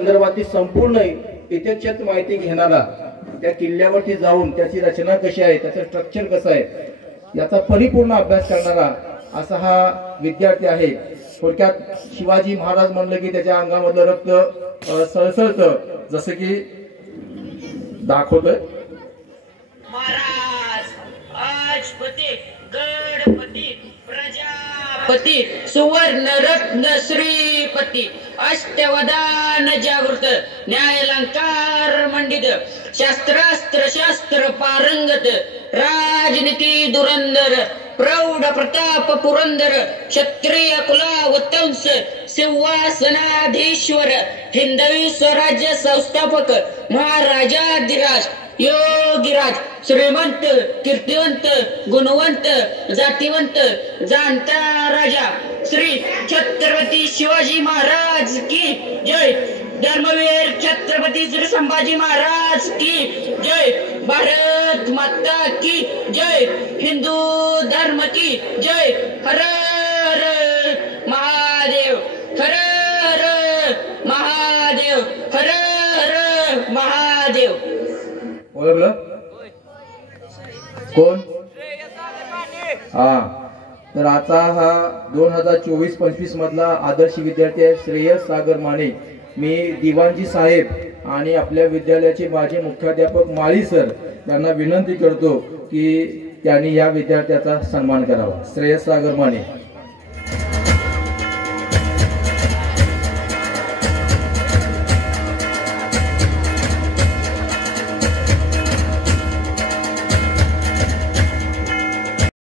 संदर्भातील संपूर्ण इतिहासाची माहिती घेणारा, त्या किल्ल्यावरती जाऊन त्याची रचना कशी आहे, त्याचं स्ट्रक्चर कसं आहे याचा परिपूर्ण अभ्यास करणारा असा हा विद्यार्थी आहे। थोडक्यात शिवाजी महाराज म्हणलं की त्याच्या अंगामधलं रक्त सळसळतं, जसं की दाखवतोय। महाराज आजपती गणपती प्रजापती सुवर्ण रत्न श्रीपती अष्टवदान जागृत न्यायालंकार मंडित शास्त्रास्त्र शास्त्र पारंगत राजनीती दुरंदर प्रौढ प्रताप पुरंदर क्षत्रिय कुलावतंस सिंहासनाधीश्वर हिंदवी स्वराज्य संस्थापक महाराजाधिराज योगीराज श्रीमंत कीर्तिवंत गुणवंत जातिवंत जाणता राजा श्री छत्रपती शिवाजी महाराज की जय। धर्मवीर छत्रपती श्री संभाजी महाराज की जय। भारत माता की जय। हिंदू धर्म की जय। हर हर महादेव, हर हर महादेव, हर हर महादेव। ओळखलं कोण? हा, तर आता हा 2024-25 मधला आदर्श विद्यार्थी आहे श्रेयस सागर माने। मी दिवाणजी साहेब आणि आपल्या विद्यालयाचे माजी मुख्याध्यापक माळी सर यांना विनंती करतो की त्यांनी या विद्यार्थ्याचा सन्मान करावा। श्रेयस सागर माने।